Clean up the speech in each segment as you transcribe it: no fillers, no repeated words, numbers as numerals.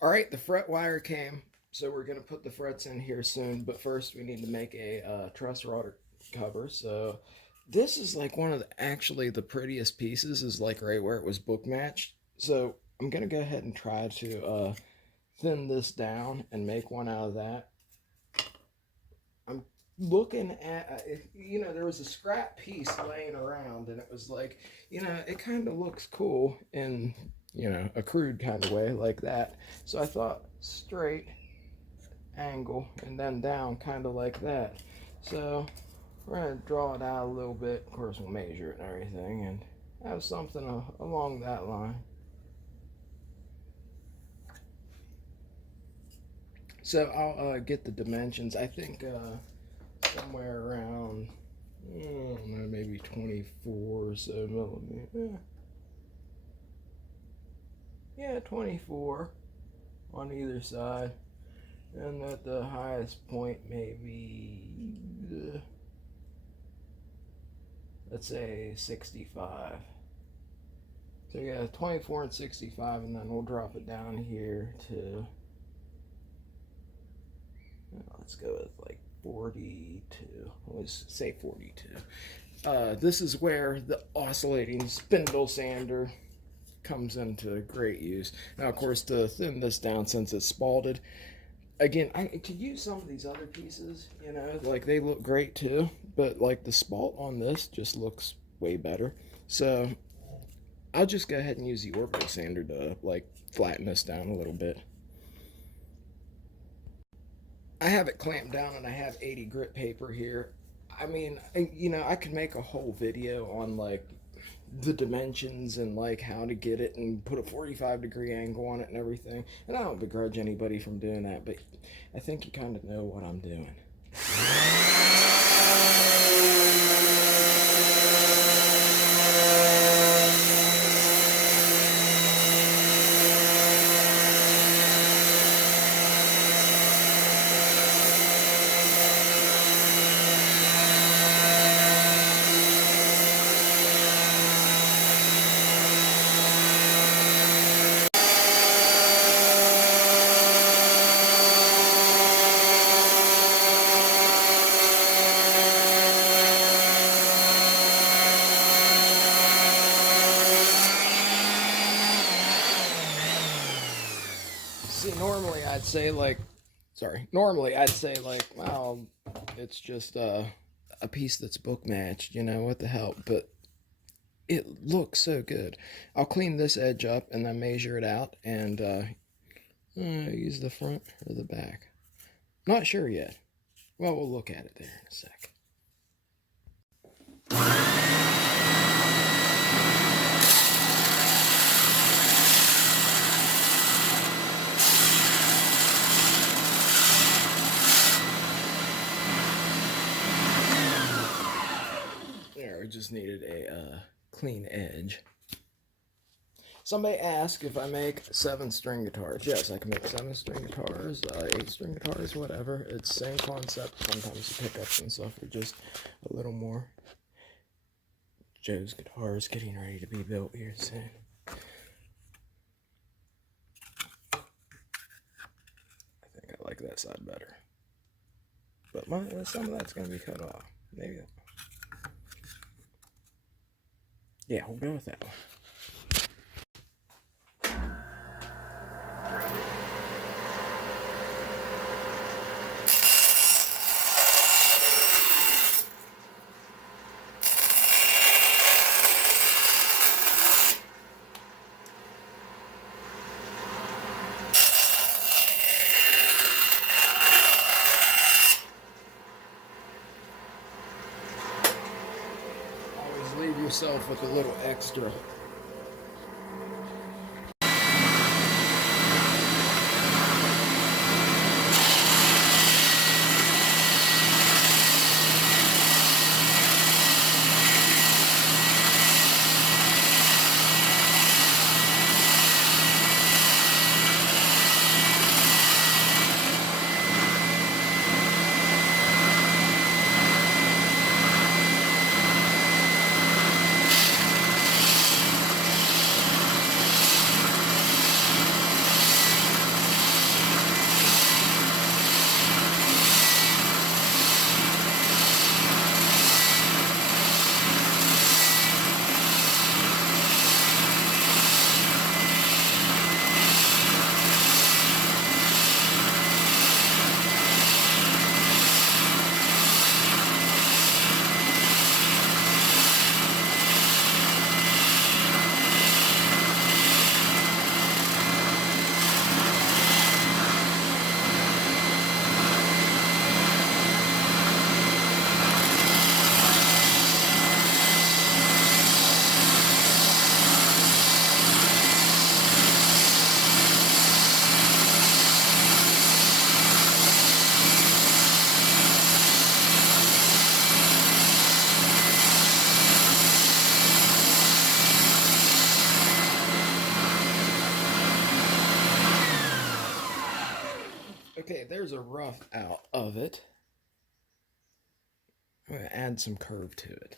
All right, the fret wire came, so we're gonna put the frets in here soon. But first, we need to make a truss rod cover. So this is like one of actually the prettiest pieces. Is like right where it was book matched. So I'm gonna go ahead and try to thin this down and make one out of that. I'm looking at there was a scrap piece laying around, and it was like, it kind of looks cool in a crude kind of way like that. So I thought straight angle and then down kind of like that. So we're gonna draw it out a little bit. Of course, we'll measure it and everything and have something along that line. So I'll get the dimensions. I think somewhere around maybe 24 or so millimeters. Yeah, 24 on either side, and at the highest point maybe let's say 65. So yeah, 24 and 65, and then we'll drop it down here to let's go with like 42. Let's say 42. This is where the oscillating spindle sander comes into great use. Now, of course, to thin this down since it's spalted, again, I could use some of these other pieces, like they look great too, but like the spalt on this just looks way better. So I'll just go ahead and use the orbital sander to like flatten this down a little bit. I have it clamped down and I have 80 grit paper here. I mean, I could make a whole video on like the dimensions and like how to get it and put a 45-degree angle on it and everything. And I don't begrudge anybody from doing that, but I think you kind of know what I'm doing. See, normally I'd say like, well, it's just a piece that's book matched, what the hell, but it looks so good. I'll clean this edge up and then measure it out and use the front or the back. Not sure yet. Well, we'll look at it there in a sec. There, we just needed a clean edge. Somebody asked if I make 7-string guitars. Yes, I can make 7-string guitars, 8-string guitars, whatever. It's the same concept. Sometimes the pickups and stuff are just a little more. Joe's guitar is getting ready to be built here soon. I think I like that side better. But some of that's going to be cut off. Maybe. Yeah, we'll go with that one. Leave yourself with a little extra. Okay, there's a rough out of it. I'm going to add some curve to it.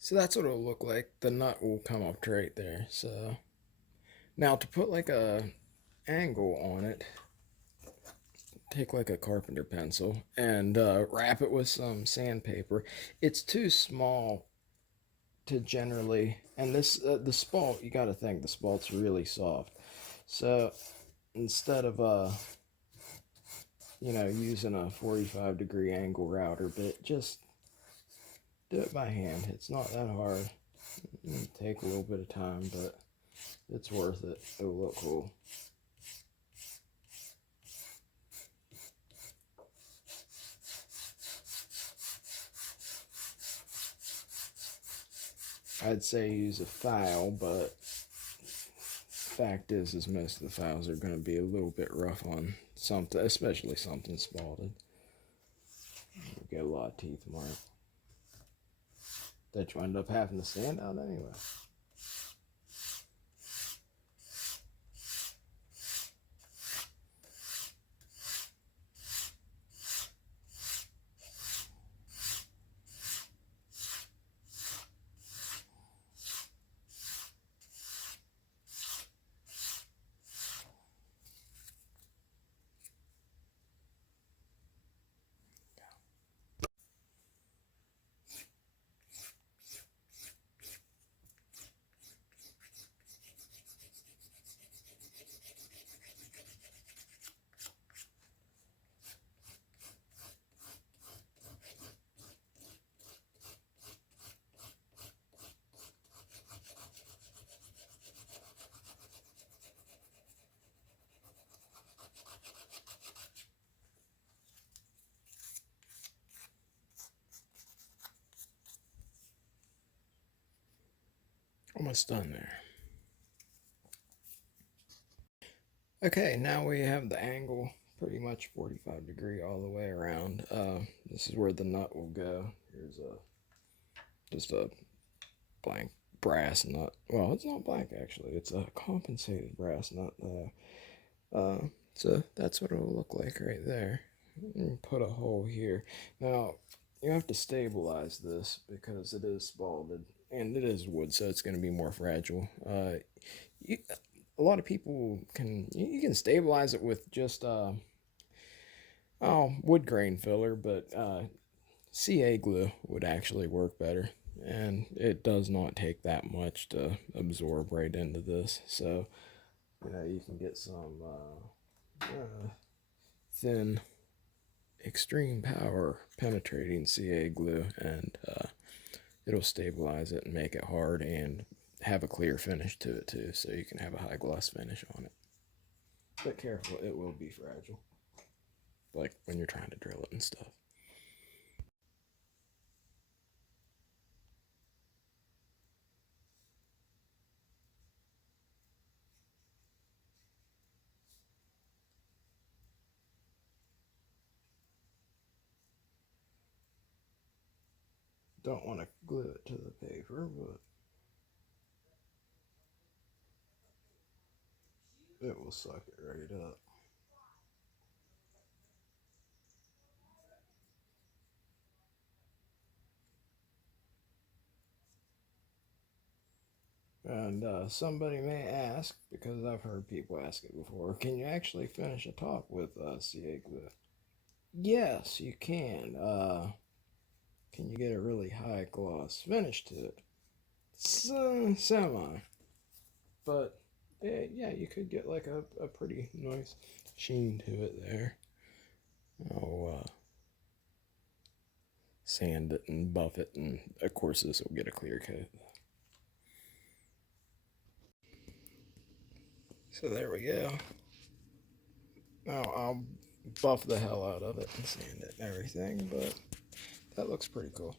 So that's what it'll look like. The nut will come up right there. So now to put like a angle on it, take like a carpenter pencil and wrap it with some sandpaper. It's too small to generally, and this the spalt, you got to think the spalt's really soft. So instead of using a 45-degree angle router bit, just do it by hand. It's not that hard. It'll take a little bit of time, but it's worth it. It'll look cool. I'd say use a file, but fact is most of the files are going to be a little bit rough on something, especially something spalted. You'll get a lot of teeth mark that you end up having to sand out anyway. Almost done there. Okay, now we have the angle pretty much 45 degree all the way around. This is where the nut will go. Here's just a blank brass nut. Well, it's not blank actually. It's a compensated brass nut. So that's what it'll look like right there. Put a hole here. Now you have to stabilize this because it is spalted and it is wood, so it's going to be more fragile. A lot of people you can stabilize it with just wood grain filler, but CA glue would actually work better, and it does not take that much to absorb right into this. So you can get some thin extreme power penetrating CA glue, and it'll stabilize it and make it hard and have a clear finish to it too, so you can have a high gloss finish on it. But careful, it will be fragile, like when you're trying to drill it and stuff. Don't want to glue it to the paper, but it will suck it right up. And somebody may ask, because I've heard people ask it before, can you actually finish a top with CA glue? Yes, you can. Can you get a really high gloss finish to it? Semi. But yeah, you could get like a pretty nice sheen to it there. I'll sand it and buff it, and of course this will get a clear coat. So there we go. Now I'll buff the hell out of it and sand it and everything, but that looks pretty cool.